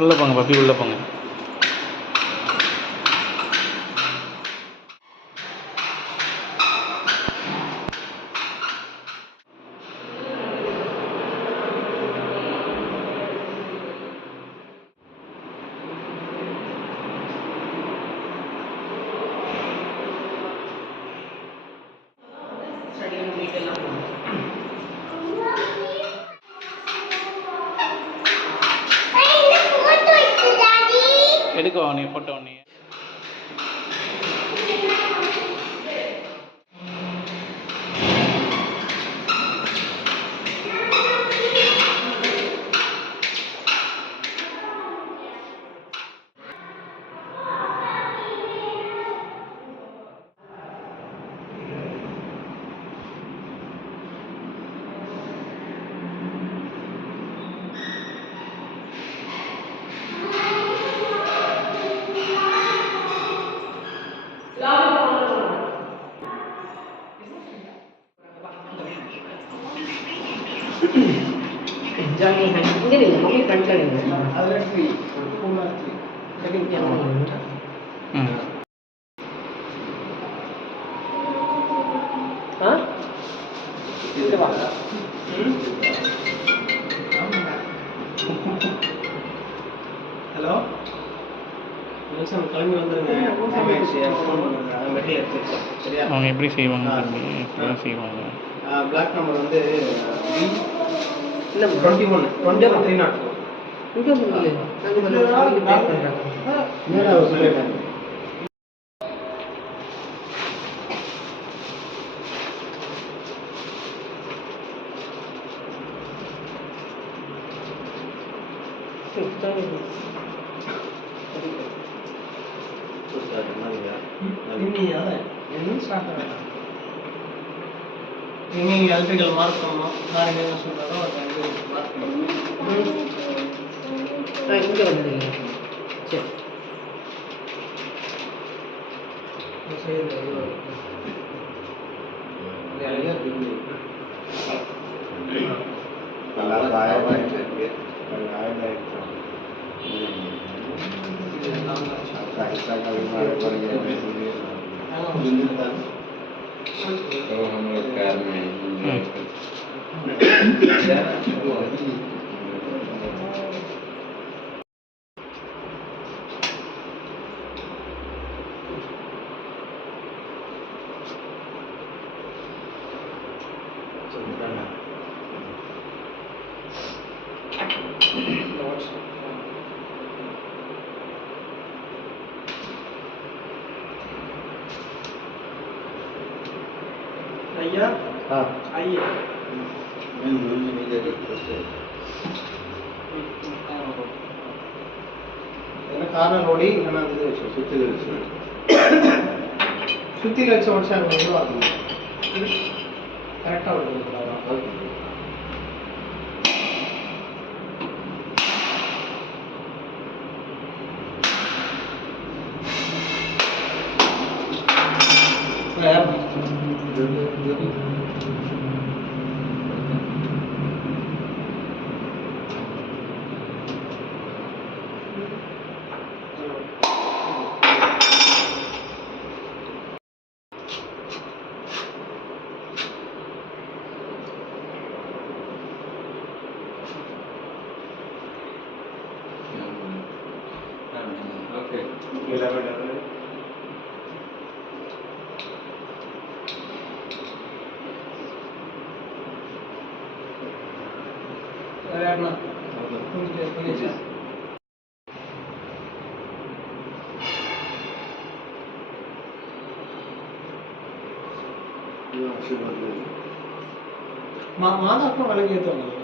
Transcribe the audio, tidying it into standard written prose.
உள்ளே போங்க பப்பி, உள்ளே போங்க. எடுக்கவா நீ ஃபோட்டோ நீ? Johnny hand. Ini ni, mami front lah ni. Ada tree, pula tree. Tapi yang mana? Hah? Itu apa? Hello. நிமிஷம் கிளம்பி வந்துருங்க. அவங்க எப்படி செய்வாங்க தம்பி? எப்படிலாம் செய்வாங்க? பிளாக் நம்பர் வந்து இல்லை 21 304. இங்கே முடியல. நாங்கள் வந்து சாமிக்கு பேக் பண்ணுறாங்க. நேராக சொல்லிட்டேன். எங்கெங்கே எலக்ட்ரிக்கல் மார்க் பண்ணணும், சார் என்ன சொல்கிறாரோ அதை மார்க் பண்ணணும். இங்கே வந்துடுங்க. சரி तो हम लोग कार में ஐயா ஐயா காரணம் ரோடி நான் இது வச்சு சுத்தில வச்சு வருஷம் உருவாக்கணும் கரெக்டாக வருது. ओके மாதாக்கும் விலகி ஏற்றுவாங்க.